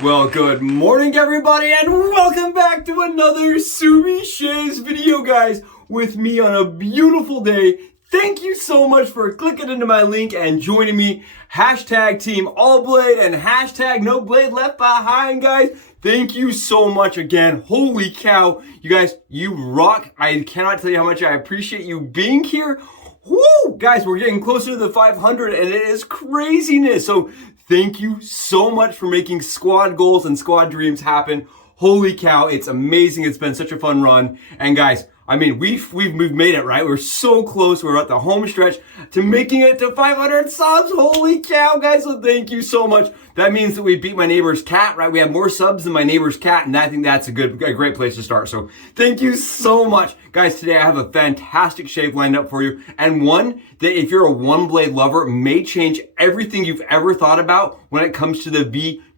Well, good morning everybody and welcome back to another Sumi Shaves video, guys, with me on a beautiful day. Thank you so much for clicking into my link and joining me. Hashtag Team All Blade and hashtag No Blade Left Behind, guys. Thank you so much again. Holy cow, you guys, you rock. I cannot tell you how much I appreciate you being here. Woo! Guys, we're getting closer to the 500 and it is craziness. So thank you so much for making squad goals and squad dreams happen. Holy cow, it's amazing. It's been such a fun run. And guys, I mean, we've made it, right? We're so close. We're at the home stretch to making it to 500 subs. Holy cow, guys. So thank you so much. That means that we beat my neighbor's cat, right? We have more subs than my neighbor's cat, and I think that's a great place to start. So thank you so much. Guys, today I have a fantastic shave lined up for you, and one that if you're a OneBlade lover may change everything you've ever thought about when it comes to the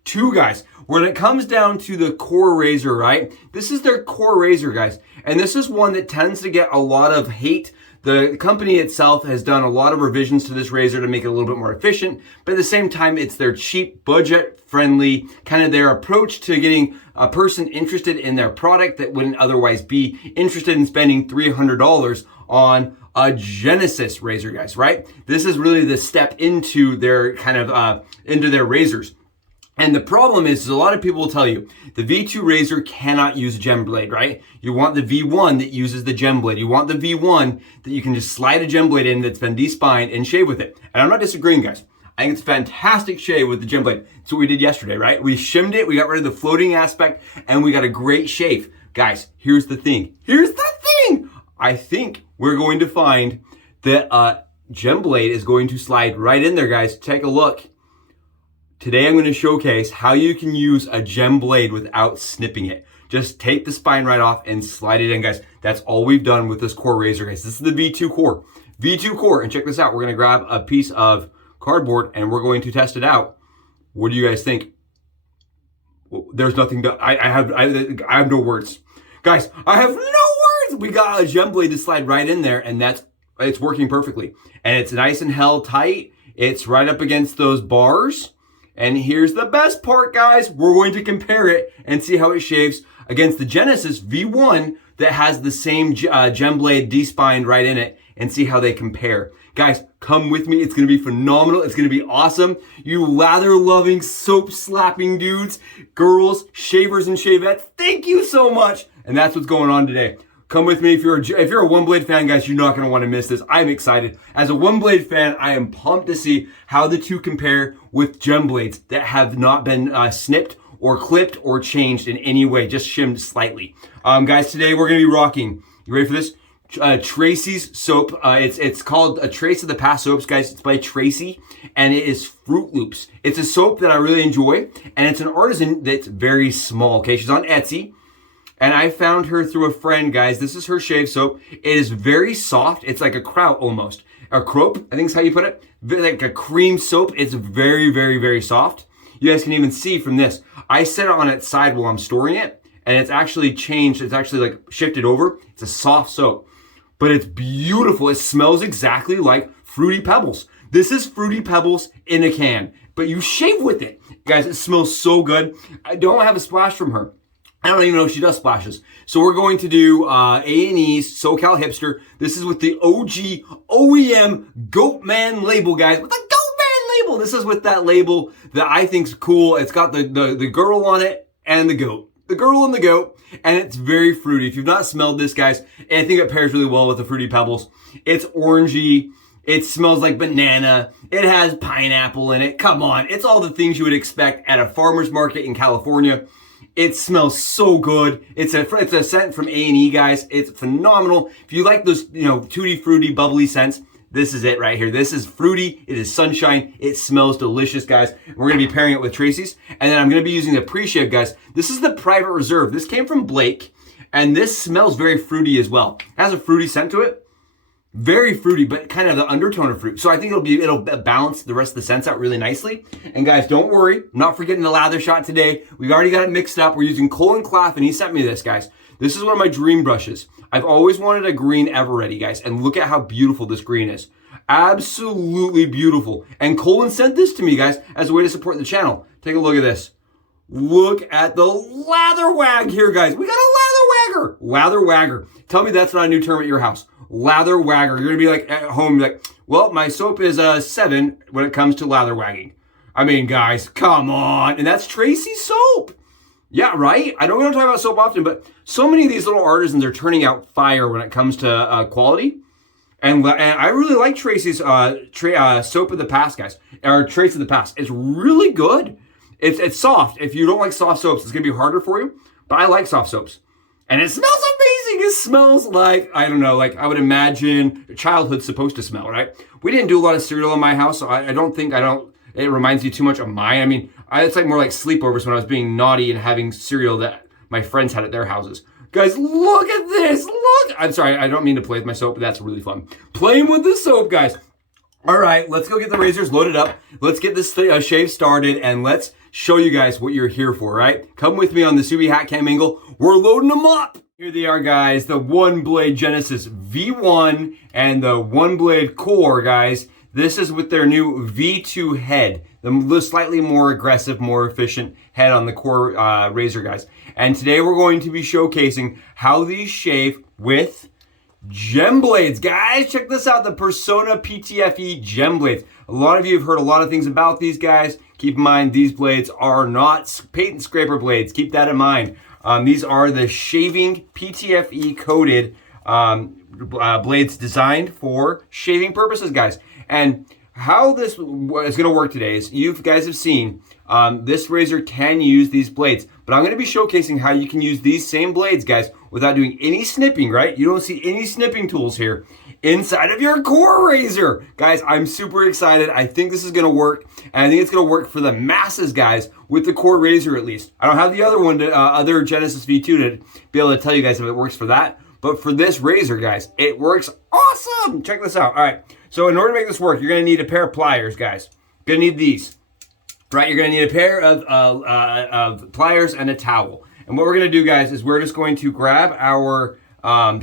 V2, guys. When it comes down to the core razor, right? This is their core razor, guys. And this is one that tends to get a lot of hate. The company itself has done a lot of revisions to this razor to make it a little bit more efficient, but at the same time, it's their cheap, budget-friendly, kind of their approach to getting a person interested in their product that wouldn't otherwise be interested in spending $300 on a Genesis razor, guys, right? This is really the step into their kind of, into their razors. And the problem is a lot of people will tell you the V2 razor cannot use a gem blade, right? You want the V1 that uses the gem blade. You want the V1 that you can just slide a gem blade in that's been de-spined and shave with it. And I'm not disagreeing, guys. I think it's a fantastic shave with the gem blade. That's what we did yesterday, right? We shimmed it, we got rid of the floating aspect, and we got a great shave. Guys, here's the thing. Here's the thing! I think we're going to find that gem blade is going to slide right in there, guys. Take a look. Today I'm going to showcase how you can use a gem blade without snipping it. Just take the spine right off and slide it in, guys. That's all we've done with this core razor, guys. This is the V2 core. V2 core, and check this out. We're going to grab a piece of cardboard and we're going to test it out. What do you guys think? There's nothing to, I have no words. Guys, I have no words! We got a gem blade to slide right in there and it's working perfectly. And it's nice and held tight. It's right up against those bars. And here's the best part, guys. We're going to compare it and see how it shaves against the Genesis V1 that has the same gem blade de-spined right in it and see how they compare. Guys, come with me. It's going to be phenomenal. It's going to be awesome. You lather-loving, soap-slapping dudes, girls, shavers, and shavettes, thank you so much. And that's what's going on today. Come with me. If you're a OneBlade fan, guys, you're not going to want to miss this. I'm excited. As a OneBlade fan, I am pumped to see how the two compare with gem blades that have not been snipped or clipped or changed in any way, just shimmed slightly. Guys, today we're going to be rocking, you ready for this? Tracy's soap. It's called a Trace of the Past Soaps, guys. It's by Tracy, and it is Fruit Loops. It's a soap that I really enjoy, and it's an artisan that's very small, okay? She's on Etsy. And I found her through a friend, guys. This is her shave soap. It is very soft. It's like a kraut almost. A crope, I think is how you put it. Like a cream soap. It's very, very, very soft. You guys can even see from this. I set it on its side while I'm storing it. And it's actually changed. It's actually like shifted over. It's a soft soap. But it's beautiful. It smells exactly like Fruity Pebbles. This is Fruity Pebbles in a can. But you shave with it. Guys, it smells so good. I don't have a splash from her. I don't even know if she does splashes. So we're going to do A&E's SOCAL HIPSTER. This is with the OG OEM Goatman label, guys. With the Goatman label. This is with that label that I think's cool. It's got the girl on it and the goat. The girl and the goat. And it's very fruity. If you've not smelled this, guys, I think it pairs really well with the Fruity Pebbles. It's orangey. It smells like banana. It has pineapple in it. Come on. It's all the things you would expect at a farmer's market in California. It smells so good. It's a scent from A&E, guys. It's phenomenal. If you like those, tutti fruity, bubbly scents, this is it right here. This is fruity. It is sunshine. It smells delicious, guys. We're going to be pairing it with Tracy's. And then I'm going to be using the pre-shave, guys. This is the Private Reserve. This came from Blake. And this smells very fruity as well. It has a fruity scent to it. Very fruity, but kind of the undertone of fruit. So I think it'll balance the rest of the scents out really nicely. And guys, don't worry. I'm not forgetting the lather shot today. We've already got it mixed up. We're using Colin Claff, and he sent me this, guys. This is one of my dream brushes. I've always wanted a green Ever-Ready, guys. And look at how beautiful this green is. Absolutely beautiful. And Colin sent this to me, guys, as a way to support the channel. Take a look at this. look at the lather wag here, guys. We got a lather wagger. Lather wagger. Tell me that's not a new term at your house. Lather wagger. You're gonna be like at home, like, well, my soap is a 7 when it comes to lather wagging. I mean, guys, come on. And that's Tracy's soap. Yeah, right? I know we don't talk about soap often, but so many of these little artisans are turning out fire when it comes to quality. And I really like Tracy's soap of the past, guys. Or Trace of the past. It's really good. It's soft. If you don't like soft soaps, it's going to be harder for you. But I like soft soaps. And it smells amazing. It smells like, I don't know, like I would imagine childhood's supposed to smell, right? We didn't do a lot of cereal in my house, so I don't think, it reminds you too much of mine. I mean, it's like more like sleepovers when I was being naughty and having cereal that my friends had at their houses. Guys, look at this. Look. I'm sorry, I don't mean to play with my soap, but that's really fun. Playing with the soap, guys. All right, let's go get the razors loaded up. Let's get this shave started, and let's show you guys what you're here for, right? Come with me on the Subi Hat Cam angle. We're loading them up. Here they are, guys. The OneBlade Genesis V1 and the OneBlade Core, guys. This is with their new V2 head, the slightly more aggressive, more efficient head on the Core razor, guys. And today we're going to be showcasing how these shave with gem blades. Guys, check this out, the Personna PTFE gem blades. A lot of you have heard a lot of things about these guys. Keep in mind, these blades are not paint scraper blades. Keep that in mind. These are the shaving PTFE coated blades designed for shaving purposes, guys. And how this is going to work today is, you guys have seen this razor can use these blades, but I'm going to be showcasing how you can use these same blades, guys, without doing any snipping, right? You don't see any snipping tools here inside of your Core razor. Guys, I'm super excited. I think this is going to work, and I think it's going to work for the masses, guys, with the Core razor at least. I don't have the other one, other Genesis V2 to be able to tell you guys if it works for that, but for this razor, guys, it works awesome. Check this out. All right. So in order to make this work, you're going to need a pair of pliers, guys. You're going to need these, right? You're going to need a pair of pliers and a towel. And what we're going to do, guys, is we're just going to grab our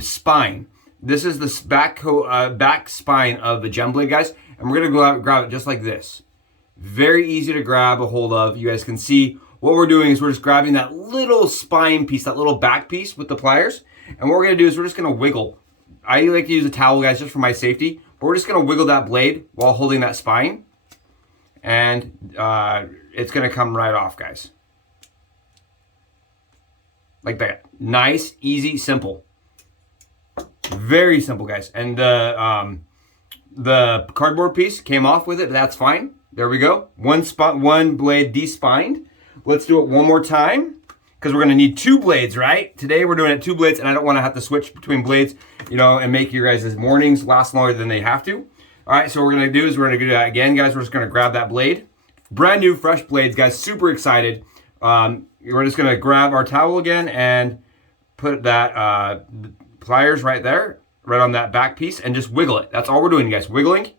spine. This is the back spine of the gem blade, guys. And we're going to go out and grab it just like this. Very easy to grab a hold of. You guys can see what we're doing is we're just grabbing that little spine piece, that little back piece with the pliers. And what we're going to do is we're just going to wiggle. I like to use a towel, guys, just for my safety. But we're just going to wiggle that blade while holding that spine. And it's going to come right off, guys. Like that. Nice, easy, simple. Very simple, guys. And the cardboard piece came off with it, but that's fine. There we go. One blade de-spined. Let's do it one more time, because we're going to need 2 blades, right? Today we're doing it 2 blades, and I don't want to have to switch between blades, you know, and make your guys' mornings last longer than they have to. All right, so what we're going to do is we're going to do that again, guys. We're just going to grab that blade. Brand new, fresh blades, guys. Super excited. We're just going to grab our towel again and put that pliers right there, right on that back piece, and just wiggle it. That's all we're doing, guys. Wiggling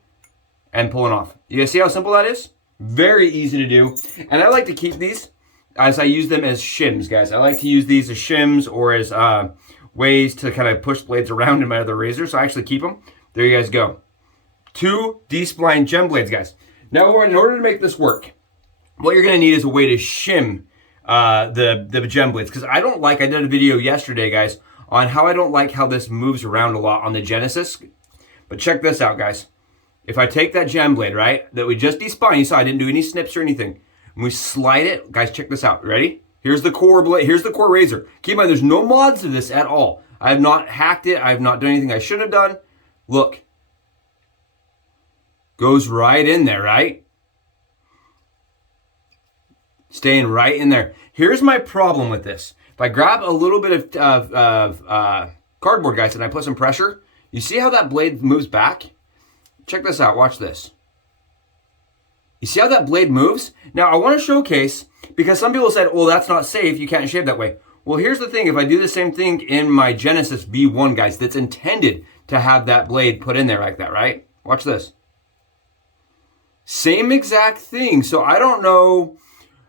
and pulling off. You guys see how simple that is? Very easy to do. And I like to keep these as I use them as shims, guys. I like to use these as shims or as ways to kind of push blades around in my other razors. So I actually keep them. There you guys go. 2 de-splined gem blades, guys. Now, in order to make this work, what you're going to need is a way to shim the gem blades. Because I did a video yesterday, guys, on how I don't like how this moves around a lot on the Genesis. But check this out, guys. If I take that gem blade, right, that we just de-spined, you saw I didn't do any snips or anything, and we slide it, guys, check this out. Ready? Here's the Core blade. Here's the Core razor. Keep in mind, there's no mods to this at all. I have not hacked it. I have not done anything I shouldn't have done. Look. Goes right in there, right? Staying right in there. Here's my problem with this. If I grab a little bit of cardboard, guys, and I put some pressure, you see how that blade moves back? Check this out. Watch this. You see how that blade moves? Now, I want to showcase, because some people said, well, that's not safe. You can't shave that way. Well, here's the thing. If I do the same thing in my Genesis V1, guys, that's intended to have that blade put in there like that, right? Watch this. Same exact thing. So I don't know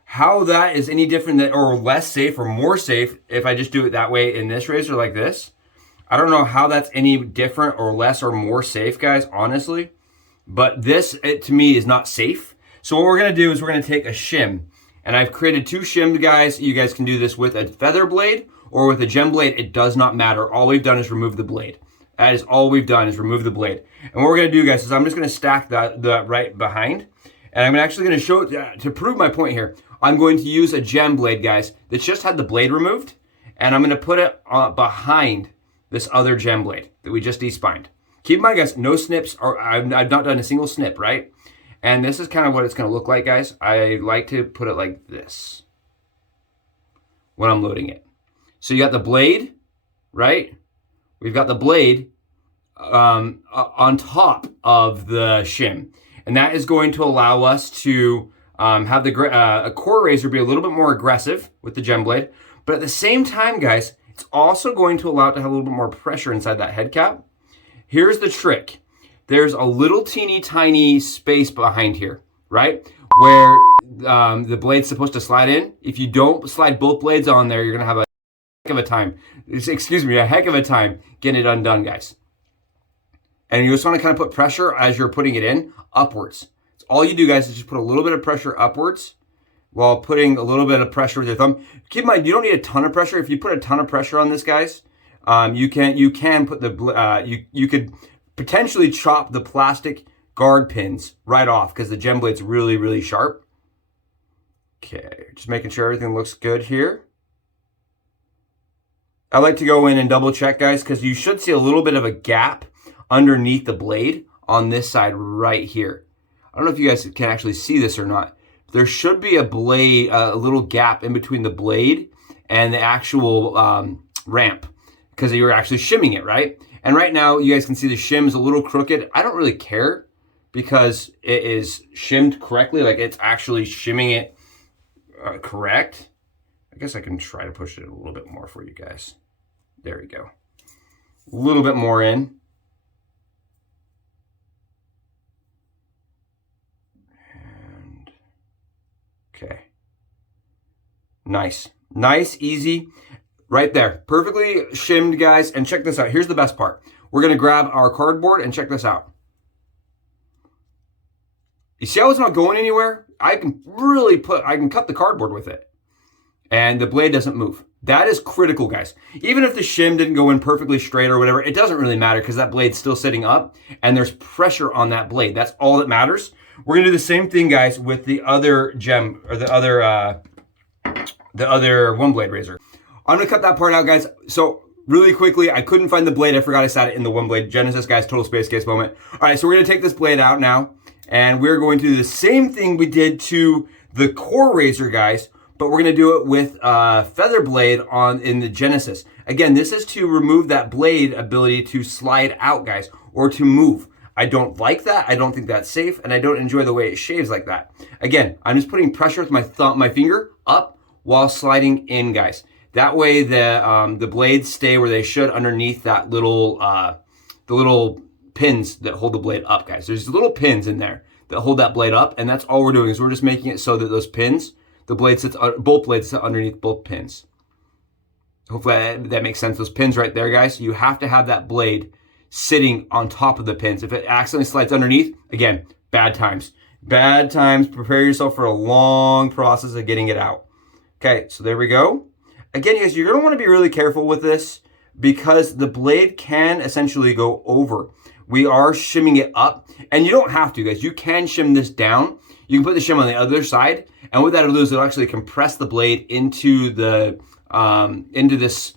how that is any different or less safe or more safe if I just do it that way in this razor like this. I don't know how that's any different or less or more safe, guys, honestly. But this, to me, is not safe. So what we're going to do is we're going to take a shim. And I've created 2 shimmed guys. You guys can do this with a feather blade or with a gem blade. It does not matter. All we've done is remove the blade. That is all we've done is remove the blade. And what we're gonna do, guys, is I'm just gonna stack the right behind. And I'm actually gonna show it, to prove my point here, I'm going to use a gem blade, guys, that's just had the blade removed. And I'm gonna put it behind this other gem blade that we just despined. Keep in mind, guys, no snips, or I've not done a single snip, right? And this is kind of what it's gonna look like, guys. I like to put it like this when I'm loading it. So you got the blade, right? We've got the blade on top of the shim. And that is going to allow us to have a core razor be a little bit more aggressive with the gem blade. But at the same time, guys, it's also going to allow it to have a little bit more pressure inside that head cap. Here's the trick. There's a little teeny tiny space behind here, right? Where the blade's supposed to slide in. If you don't slide both blades on there, you're gonna have a heck of a time getting it undone, guys. And you just want to kind of put pressure as you're putting it in upwards. So all you do, guys, is just put a little bit of pressure upwards while putting a little bit of pressure with your thumb. Keep in mind, you don't need a ton of pressure. If you put a ton of pressure on this, guys, you can put the you could potentially chop the plastic guard pins right off because the gem blade's really, really sharp. Okay, just making sure everything looks good here. I like to go in and double check, guys, because you should see a little bit of a gap underneath the blade on this side right here. I don't know if you guys can actually see this or not. There should be a little gap in between the blade and the actual ramp because you were actually shimming it, right? And right now you guys can see the shim is a little crooked. I don't really care because it is shimmed correctly, like it's actually shimming it correct. I guess I can try to push it a little bit more for you guys. There we go. A little bit more in. And okay. Nice. Nice, easy. Right there. Perfectly shimmed, guys. And check this out. Here's the best part. We're going to grab our cardboard and check this out. You see how it's not going anywhere? I can cut the cardboard with it. And the blade doesn't move. That is critical, guys. Even if the shim didn't go in perfectly straight or whatever, it doesn't really matter because that blade's still sitting up and there's pressure on that blade. That's all that matters. We're gonna do the same thing, guys, with the other gem, or the other OneBlade razor. I'm gonna cut that part out, guys. So really quickly, I couldn't find the blade. I forgot I sat it in the OneBlade Genesis, guys. Total space case moment. All right, so we're gonna take this blade out now and we're going to do the same thing we did to the core razor, guys, but we're gonna do it with feather blade in the Genesis. Again, this is to remove that blade ability to slide out, guys, or to move. I don't like that. I don't think that's safe, and I don't enjoy the way it shaves like that. Again, I'm just putting pressure with my finger up while sliding in, guys. That way the blades stay where they should underneath that little the little pins that hold the blade up, guys. There's little pins in there that hold that blade up, and that's all we're doing is we're just making it so that those pins, both blades sit underneath both pins. Hopefully that makes sense. Those pins right there, guys, you have to have that blade sitting on top of the pins. If it accidentally slides underneath, again, bad times. Bad times. Prepare yourself for a long process of getting it out. Okay, so there we go. Again, guys, you're going to want to be really careful with this because the blade can essentially go over. We are shimming it up, and you don't have to, guys. You can shim this down. You can put the shim on the other side, and what that'll do is it'll actually compress the blade into this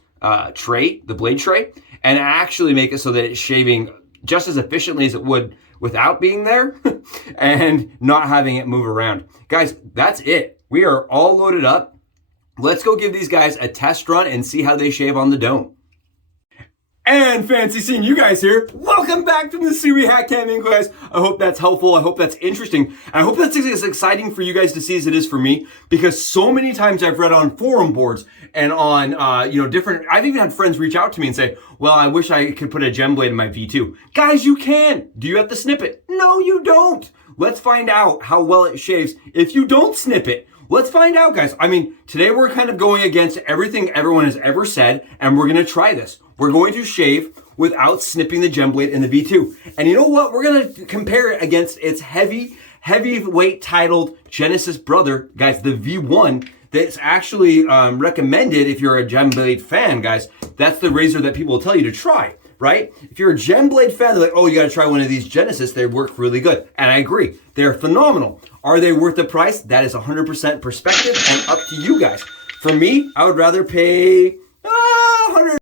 tray, the blade tray, and actually make it so that it's shaving just as efficiently as it would without being there and not having it move around. Guys, that's it. We are all loaded up. Let's go give these guys a test run and see how they shave on the dome. And fancy seeing you guys here. Welcome back to the Subi Hat Camming, guys. I hope that's helpful. I hope that's interesting. And I hope that's as exciting for you guys to see as it is for me, because so many times I've read on forum boards and on, I've even had friends reach out to me and say, well, I wish I could put a gem blade in my V2. Guys, you can. Do you have to snip it? No, you don't. Let's find out how well it shaves if you don't snip it. Let's find out, guys. I mean, today we're kind of going against everything everyone has ever said, and we're going to try this. We're going to shave without snipping the gem blade in the V2. And you know what? We're going to compare it against its heavy heavyweight titled Genesis brother, guys, the V1, that's actually recommended if you're a GemBlade fan, guys. That's the razor that people will tell you to try, right? If you're a GemBlade fan, they're like, oh, you got to try one of these Genesis. They work really good. And I agree. They're phenomenal. Are they worth the price? That is 100% perspective and up to you guys. For me, I would rather pay 100,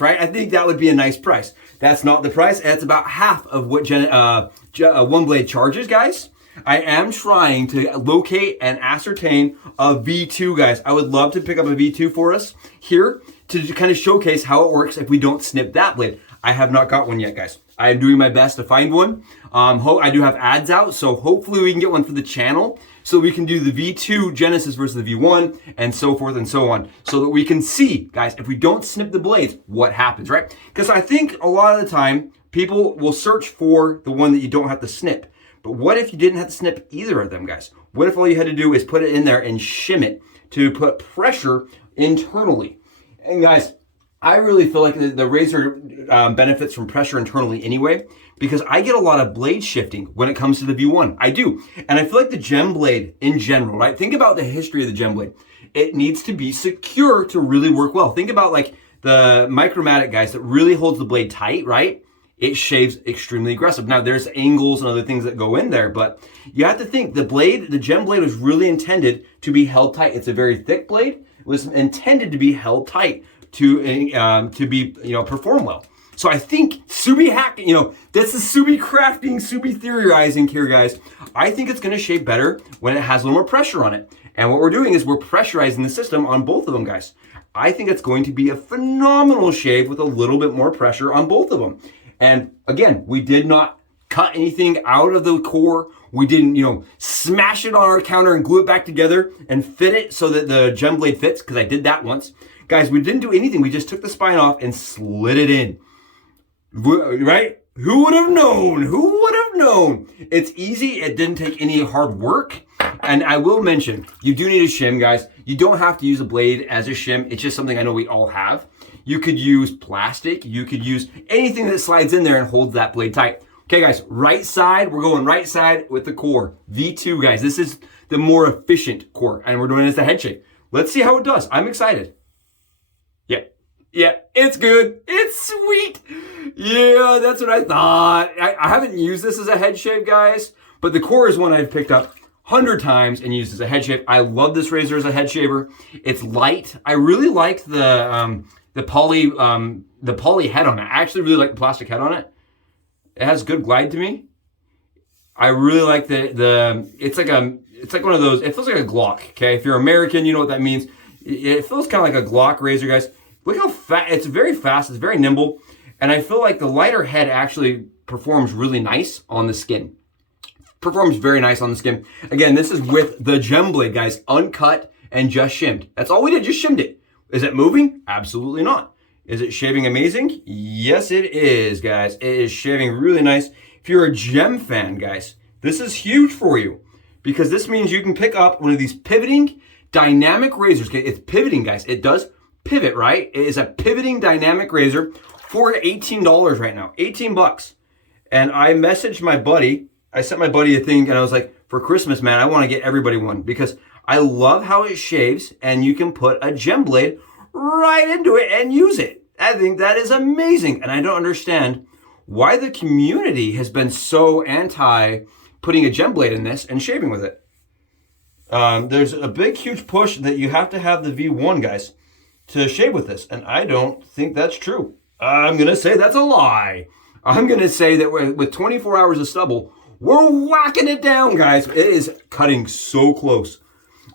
right? I think that would be a nice price. That's not the price. That's about half of what OneBlade charges, guys. I am trying to locate and ascertain a V2, guys. I would love to pick up a V2 for us here to kind of showcase how it works if we don't snip that blade. I have not got one yet, guys. I am doing my best to find one. I do have ads out, so hopefully we can get one for the channel so we can do the V2 Genesis versus the V1 and so forth and so on, so that we can see, guys, if we don't snip the blades, what happens, right? Because I think a lot of the time, people will search for the one that you don't have to snip. But what if you didn't have to snip either of them, guys? What if all you had to do is put it in there and shim it to put pressure internally? And guys, I really feel like the razor benefits from pressure internally anyway, because I get a lot of blade shifting when it comes to the V1. I do. And I feel like the GemBlade in general, right? Think about the history of the GemBlade. It needs to be secure to really work well. Think about like the Micromatic, guys, that really holds the blade tight, right? It shaves extremely aggressive. Now there's angles and other things that go in there, but you have to think the GemBlade was really intended to be held tight. It's a very thick blade. It was intended to be held tight to be, perform well. So I think Subi hack, this is Subi crafting, Subi theorizing here, guys. I think it's gonna shave better when it has a little more pressure on it. And what we're doing is we're pressurizing the system on both of them, guys. I think it's going to be a phenomenal shave with a little bit more pressure on both of them. And again, we did not cut anything out of the core. We didn't, smash it on our counter and glue it back together and fit it so that the GemBlade fits, because I did that once. Guys, we didn't do anything. We just took the spine off and slid it in. Right? Who would have known? Who would have known? It's easy. It didn't take any hard work. And I will mention, you do need a shim, guys. You don't have to use a blade as a shim. It's just something I know we all have. You could use plastic. You could use anything that slides in there and holds that blade tight. Okay, guys, right side. We're going right side with the core. V2, guys. This is the more efficient core, and we're doing it as a head shave. Let's see how it does. I'm excited. Yeah, it's good. It's sweet. Yeah, that's what I thought. I haven't used this as a head shave, guys, but the core is one I've picked up 100 times and used as a head shave. I love this razor as a head shaver. It's light. I really like the poly head on it. I actually really like the plastic head on it. It has good glide to me. I really like it's like one of those, it feels like a Glock, okay? If you're American, you know what that means. It feels kind of like a Glock razor, guys. Look how fast, it's very fast, it's very nimble, and I feel like the lighter head actually performs really nice on the skin. Performs very nice on the skin. Again, this is with the GemBlade, guys, uncut and just shimmed. That's all we did, just shimmed it. Is it moving? Absolutely not. Is it shaving amazing? Yes, it is, guys. It is shaving really nice. If you're a gem fan, guys, this is huge for you, because this means you can pick up one of these pivoting dynamic razors. Okay, it's pivoting, guys. It does pivot, right? It is a pivoting dynamic razor for $18 right now, 18 bucks. And I messaged my buddy. I sent my buddy a thing, and I was like, for Christmas, man, I want to get everybody one, because I love how it shaves, and you can put a GemBlade right into it and use it. I think that is amazing. And I don't understand why the community has been so anti putting a GemBlade in this and shaving with it. There's a big, huge push that you have to have the V1, guys, to shave with this. And I don't think that's true. I'm going to say that's a lie. I'm going to say that with 24 hours of stubble, we're whacking it down, guys. It is cutting so close.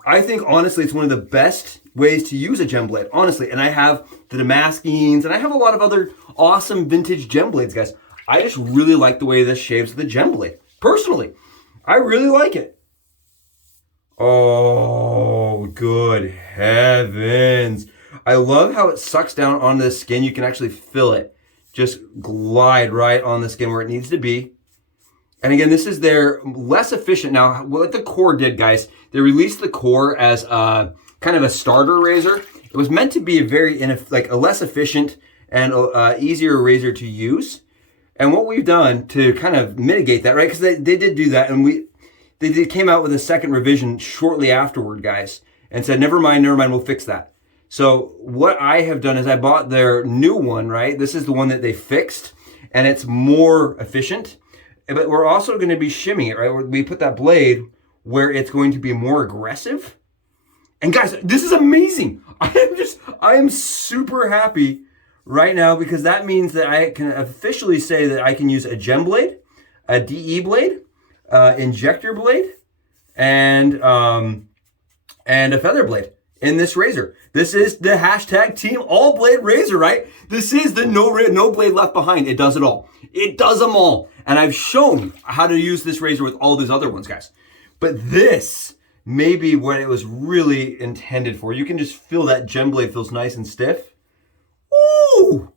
I think, honestly, it's one of the best ways to use a GemBlade, honestly. And I have the Damaskines, and I have a lot of other awesome vintage GemBlades, guys. I just really like the way this shaves the GemBlade. Personally, I really like it. Oh, good heavens. I love how it sucks down onto the skin. You can actually feel it just glide right on the skin where it needs to be. And again, this is their less efficient. Now, what the Core did, guys, they released the Core as a kind of a starter razor. It was meant to be a less efficient and easier razor to use. And what we've done to kind of mitigate that, right? Because they did do that, and they came out with a second revision shortly afterward, guys, and said, never mind, we'll fix that. So what I have done is I bought their new one, right? This is the one that they fixed, and it's more efficient. But we're also going to be shimming it, right? We put that blade where it's going to be more aggressive. And guys, this is amazing. I am super happy right now because that means that I can officially say that I can use a gem blade, a DE blade, injector blade, and a feather blade in this razor. This is the hashtag Team All Blade Razor, right? This is the no blade left behind. It does it all. It does them all. And I've shown how to use this razor with all these other ones, guys. But this may be what it was really intended for. You can just feel that gem blade feels nice and stiff. Ooh!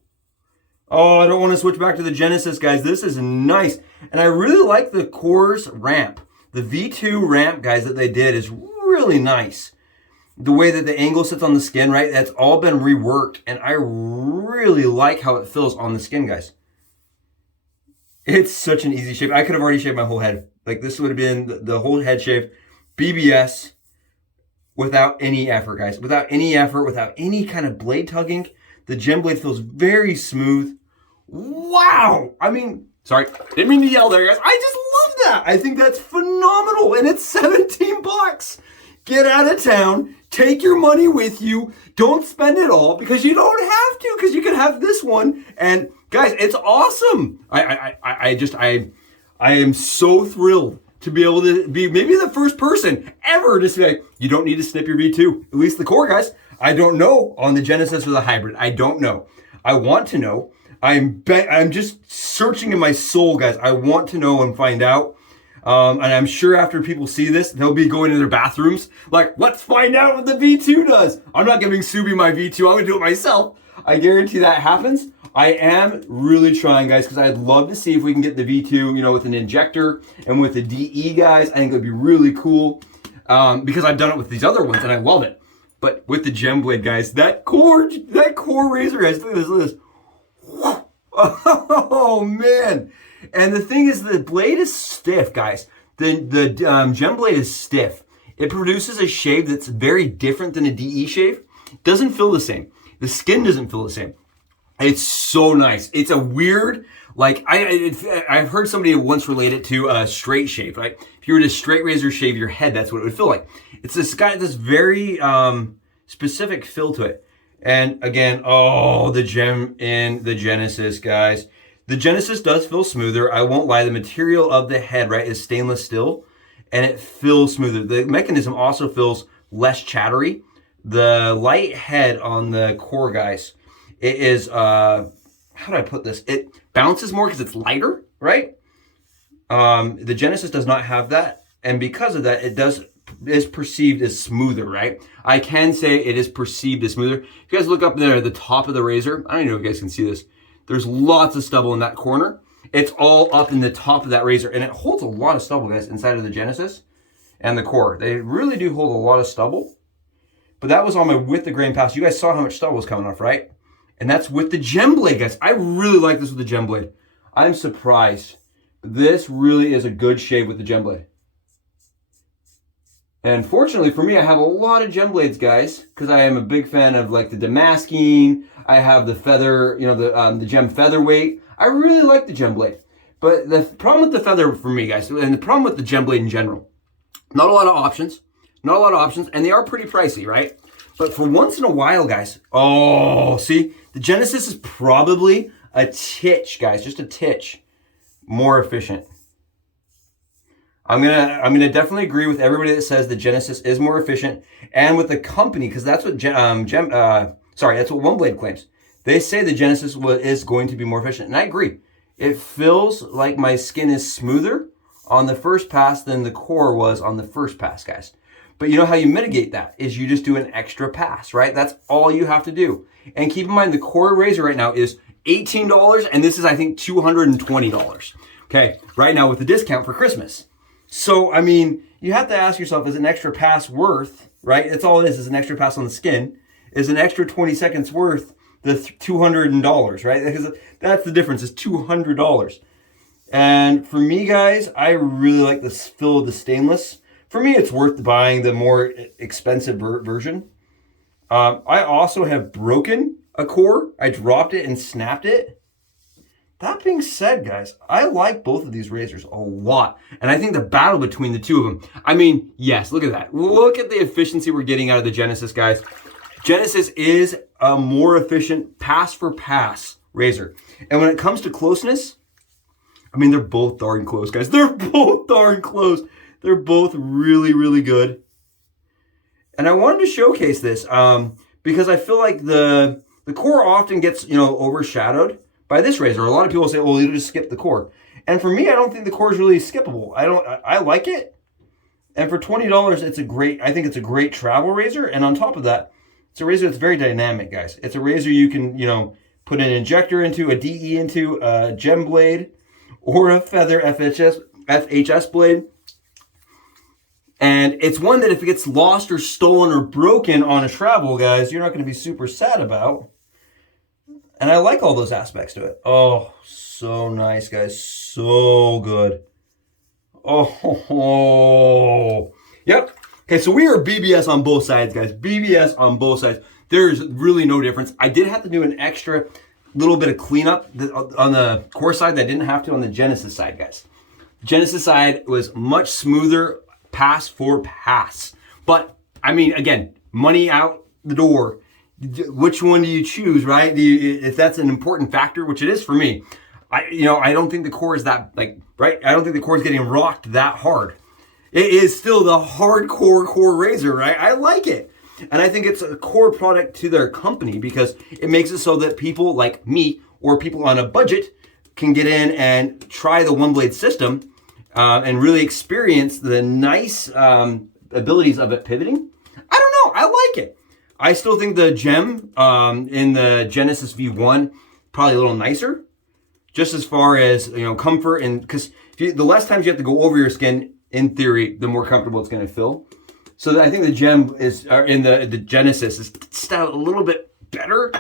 Oh, I don't want to switch back to the Genesis, guys. This is nice. And I really like the Core's ramp. The V2 ramp, guys, that they did is really nice. The way that the angle sits on the skin, right? That's all been reworked. And I really like how it feels on the skin, guys. It's such an easy shave. I could have already shaved my whole head. Like this would have been the whole head shave. BBS without any effort, guys. Without any effort, without any kind of blade tugging. The gem blade feels very smooth. Wow! I mean, sorry, didn't mean to yell there, guys. I just love that. I think that's phenomenal, and it's 17 bucks. Get out of town, take your money with you. Don't spend it all because you don't have to, because you can have this one. And guys, it's awesome. I am so thrilled to be able to be maybe the first person ever to say, you don't need to snip your V2, at least the Core, guys. I don't know on the Genesis or the Hybrid. I don't know. I want to know. I'm just searching in my soul, guys. I want to know and find out. And I'm sure after people see this, they'll be going to their bathrooms like, let's find out what the V2 does. I'm not giving Subi my V2. I'm going to do it myself. I guarantee that happens. I am really trying, guys, because I'd love to see if we can get the V2, you know, with an injector and with the DE, guys. I think it would be really cool because I've done it with these other ones and I love it. But with the gem blade, guys, that core razor, guys, look at this. Oh, man. And the thing is, the blade is stiff, guys. The gem blade is stiff. It produces a shave that's very different than a DE shave. It doesn't feel the same. The skin doesn't feel the same. It's so nice. It's a weird, like, I've heard somebody once relate it to a straight shave, right? If you were to straight razor shave your head, that's what it would feel like. It's this very specific feel to it. And again, oh, the gem in the Genesis, guys. The Genesis does feel smoother. I won't lie. The material of the head, right, is stainless steel, and it feels smoother. The mechanism also feels less chattery. The light head on the Core, guys, it is, how do I put this? It bounces more because it's lighter, right? The Genesis does not have that, and because of that, it is perceived as smoother, right? I can say it is perceived as smoother. If you guys look up there at the top of the razor, I don't even know if you guys can see this. There's lots of stubble in that corner. It's all up in the top of that razor, and it holds a lot of stubble, guys, inside of the Genesis and the Core. They really do hold a lot of stubble. But that was on my with the grain pass. You guys saw how much stubble was coming off, right? And that's with the gem blade, guys. I really like this with the gem blade. I'm surprised. This really is a good shave with the gem blade. And fortunately for me, I have a lot of gem blades, guys, because I am a big fan of like the demasking. I have the feather, you know, the gem featherweight. I really like the gem blade. But the problem with the feather for me, guys, and the problem with the gem blade in general, not a lot of options. Not a lot of options, and they are pretty pricey, right? But for once in a while, guys, oh, see, the Genesis is probably a titch, guys, just a titch more efficient. I'm gonna definitely agree with everybody that says the Genesis is more efficient, and with the company, because that's what that's what OneBlade claims. They say the Genesis is going to be more efficient, and I agree. It feels like my skin is smoother on the first pass than the Core was on the first pass, guys. But you know how you mitigate that is you just do an extra pass, right? That's all you have to do. And keep in mind, the Core razor right now is $18, and this is, I think, $220. Okay, right now with the discount for Christmas. So, I mean, you have to ask yourself, is an extra pass worth, right? That's all it is an extra pass on the skin. Is an extra 20 seconds worth the $200, right? Because that's the difference, is $200. And for me, guys, I really like the feel of the stainless. For me, it's worth buying the more expensive version. I also have broken a core. I dropped it and snapped it. That being said, guys, I like both of these razors a lot. And I think the battle between the two of them, I mean, yes, look at that. Look at the efficiency we're getting out of the Genesis, guys. Genesis is a more efficient pass for pass razor. And when it comes to closeness, I mean, they're both darn close, guys. They're both darn close. They're both really, really good. And I wanted to showcase this because I feel like the core often gets, overshadowed by this razor. A lot of people say, well, you just skip the core. And for me, I don't think the core is really skippable. I like it. And for $20, I think it's a great travel razor. And on top of that, it's a razor that's very dynamic, guys. It's a razor you can, put an injector into, a DE into, a gem blade, or a feather FHS blade. And it's one that if it gets lost or stolen or broken on a travel, guys, you're not going to be super sad about. And I like all those aspects to it. Oh, so nice, guys. So good. Oh. Yep. Okay, so we are BBS on both sides, guys. BBS on both sides. There's really no difference. I did have to do an extra little bit of cleanup on the core side that I didn't have to on the Genesis side, guys. Genesis side was much smoother pass for pass. But, I mean, again, money out the door. Which one do you choose, right? If that's an important factor, which it is for me, I don't think the core is that, right? I don't think the core is getting rocked that hard. It is still the hardcore core razor, right? I like it. And I think it's a core product to their company because it makes it so that people like me or people on a budget can get in and try the OneBlade system and really experience the nice abilities of it pivoting. I don't know. I like it. I still think the gem in the Genesis V1 probably a little nicer, just as far as comfort, and because the less times you have to go over your skin, in theory, the more comfortable it's going to feel. So I think the gem is in the Genesis is still a little bit better.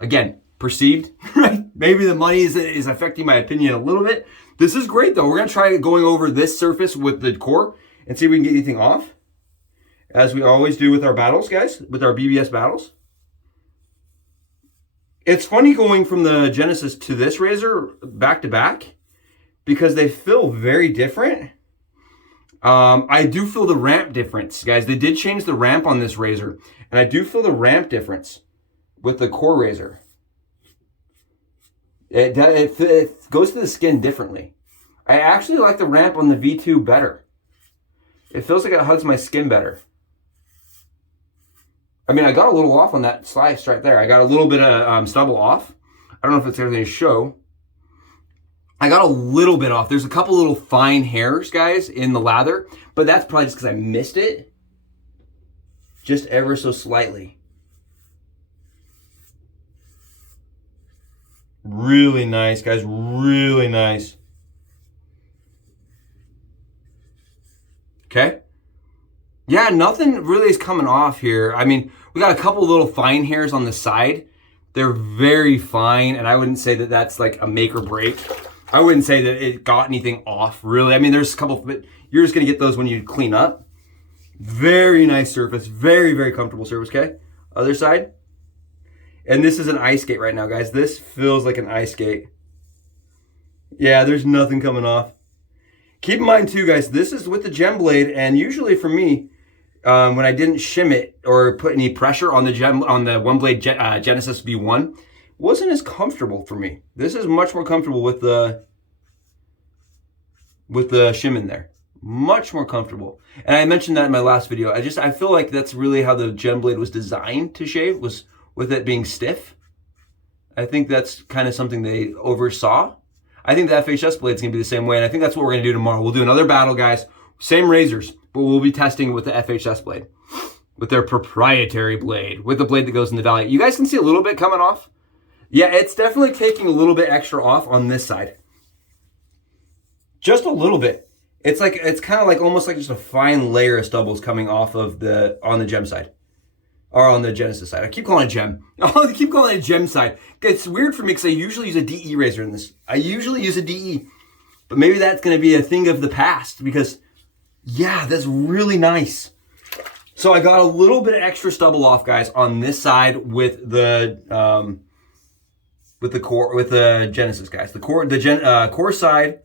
Again, perceived, right? Maybe the money is affecting my opinion a little bit. This is great though. We're going to try going over this surface with the core and see if we can get anything off. As we always do with our battles, guys, with our BBS battles. It's funny going from the Genesis to this razor back to back because they feel very different. I do feel the ramp difference, guys. They did change the ramp on this razor, and I do feel the ramp difference with the core razor. It goes to the skin differently. I actually like the ramp on the V2 better. It feels like it hugs my skin better. I mean, I got a little off on that slice right there. I got a little bit of stubble off. I don't know if it's everything to show. I got a little bit off. There's a couple little fine hairs, guys, in the lather, but that's probably just because I missed it. Just ever so slightly. Really nice, guys. Really nice. Okay. Yeah, nothing really is coming off here. I mean, we got a couple little fine hairs on the side. They're very fine, and I wouldn't say that that's like a make or break. I wouldn't say that it got anything off, really. I mean, there's a couple, but you're just going to get those when you clean up. Very nice surface. Very, very comfortable surface, okay? Other side. And this is an ice skate right now, guys. This feels like an ice skate. Yeah, there's nothing coming off. Keep in mind, too, guys, this is with the gem blade, and usually for me, when I didn't shim it or put any pressure on the OneBlade Genesis V1, wasn't as comfortable for me. This is much more comfortable with the shim in there. Much more comfortable. And I mentioned that in my last video. I feel like that's really how the gem blade was designed to shave, was with it being stiff. I think that's kind of something they oversaw. I think the FHS blade's gonna be the same way, and I think that's what we're gonna do tomorrow. We'll do another battle, guys. Same razors, but we'll be testing with the FHS blade, with their proprietary blade, with the blade that goes in the valley. You guys can see a little bit coming off. Yeah, it's definitely taking a little bit extra off on this side. Just a little bit. It's kind of like almost like just a fine layer of stubbles coming off of on the gem side. Or on the Genesis side. I keep calling it gem. I keep calling it gem side. It's weird for me because I usually use a DE razor in this. I usually use a DE. But maybe that's going to be a thing of the past because, yeah, that's really nice. So I got a little bit of extra stubble off, guys, on this side with the core, with the Genesis, guys. The core side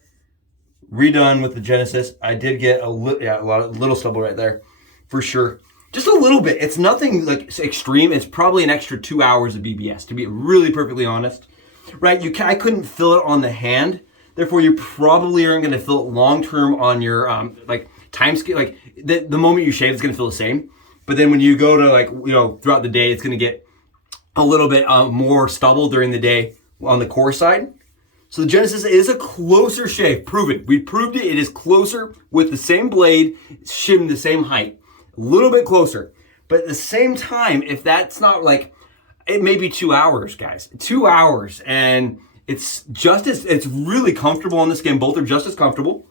redone with the Genesis. I did get a little stubble right there, for sure. Just a little bit. It's nothing like extreme. It's probably an extra 2 hours of BBS, to be really perfectly honest. Right? I couldn't fill it on the hand. Therefore, you probably aren't going to fill it long term on your like time scale. Like the moment you shave, it's going to feel the same. But then when you go to like throughout the day, it's going to get a little bit more stubble during the day on the core side. So the Genesis is a closer shave. Proven. We proved it. It is closer with the same blade, shimmed the same height. A little bit closer. But at the same time, if that's not like, it may be 2 hours, guys. 2 hours. And it's really comfortable on the skin. Both are just as comfortable.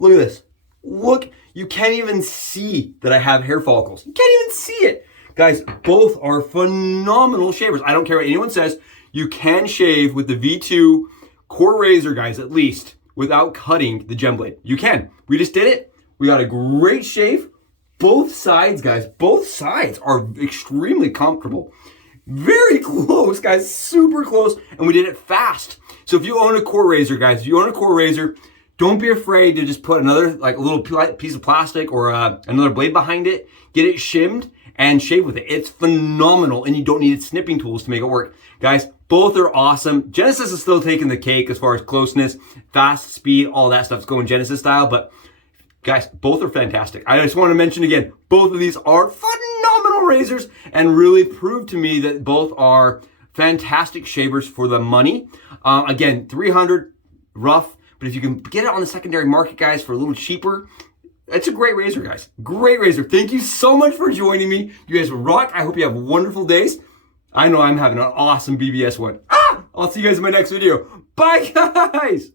Look at this. Look, you can't even see that I have hair follicles. You can't even see it. Guys, both are phenomenal shavers. I don't care what anyone says. You can shave with the V2 core razor, guys, at least, without cutting the gem blade. You can. We just did it. We got a great shave. Both sides, guys, both sides are extremely comfortable. Very close, guys, super close, and we did it fast. So if you own a core razor, guys, if you own a core razor, don't be afraid to just put another like a little piece of plastic or another blade behind it, get it shimmed, and shave with it. It's phenomenal, and you don't need snipping tools to make it work. Guys, both are awesome. Genesis is still taking the cake as far as closeness, fast, speed, all that stuff's going Genesis style, but guys, both are fantastic. I just want to mention again, both of these are phenomenal razors and really prove to me that both are fantastic shavers for the money. Again, $300 rough, but if you can get it on the secondary market, guys, for a little cheaper, it's a great razor, guys. Great razor. Thank you so much for joining me. You guys rock. I hope you have wonderful days. I know I'm having an awesome BBS one. I'll see you guys in my next video. Bye, guys.